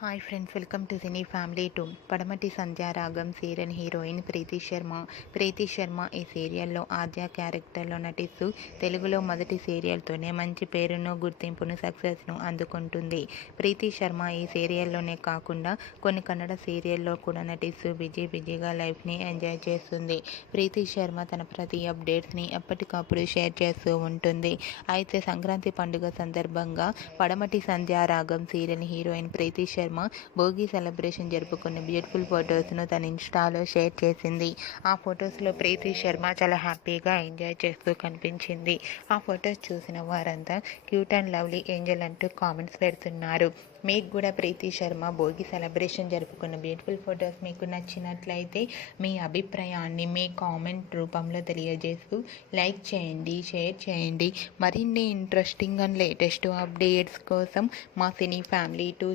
Hi friends welcome to Cine Family to Padamati Sandhyaragam serial heroine Preethi Sharma. Preethi Sharma ఈ సీరియల్లో ఆద్య క్యారెక్టర్లో నటిస్తూ తెలుగులో మొదటి సీరియల్తోనే మంచి పేరును గుర్తింపును సక్సెస్ను అందుకుంటుంది. ప్రీతి శర్మ ఈ సీరియల్లోనే కాకుండా కొన్ని కన్నడ సీరియల్లో కూడా నటిస్తూ బిజీ బిజీగా లైఫ్ని ఎంజాయ్ చేస్తుంది. ప్రీతి శర్మ తన ప్రతి అప్డేట్స్ని ఎప్పటికప్పుడు షేర్ చేస్తూ ఉంటుంది. అయితే సంక్రాంతి పండుగ సందర్భంగా Padamati Sandhyaragam serial heroine Preethi Sharma Bhogi celebration జరుపుకున్న బ్యూటిఫుల్ ఫొటోస్ను తన ఇన్స్టాలో షేర్ చేసింది. ఆ ఫొటోస్లో ప్రీతి శర్మ చాలా హ్యాపీగా ఎంజాయ్ చేస్తూ కనిపించింది. ఆ ఫొటోస్ చూసిన వారంతా క్యూట్ అండ్ లవ్లీ ఏంజల్ అంటూ కామెంట్స్ పెడుతున్నారు. మీకు కూడా ప్రీతి శర్మ భోగి సెలబ్రేషన్ జరుపుకున్న బ్యూటిఫుల్ ఫొటోస్ మీకు నచ్చినట్లయితే మీ అభిప్రాయాన్ని మీ కామెంట్ రూపంలో తెలియజేస్తూ లైక్ చేయండి షేర్ చేయండి. మరిన్ని ఇంట్రెస్టింగ్ అండ్ లేటెస్ట్ అప్డేట్స్ కోసం మా సినీ ఫ్యామిలీ టూ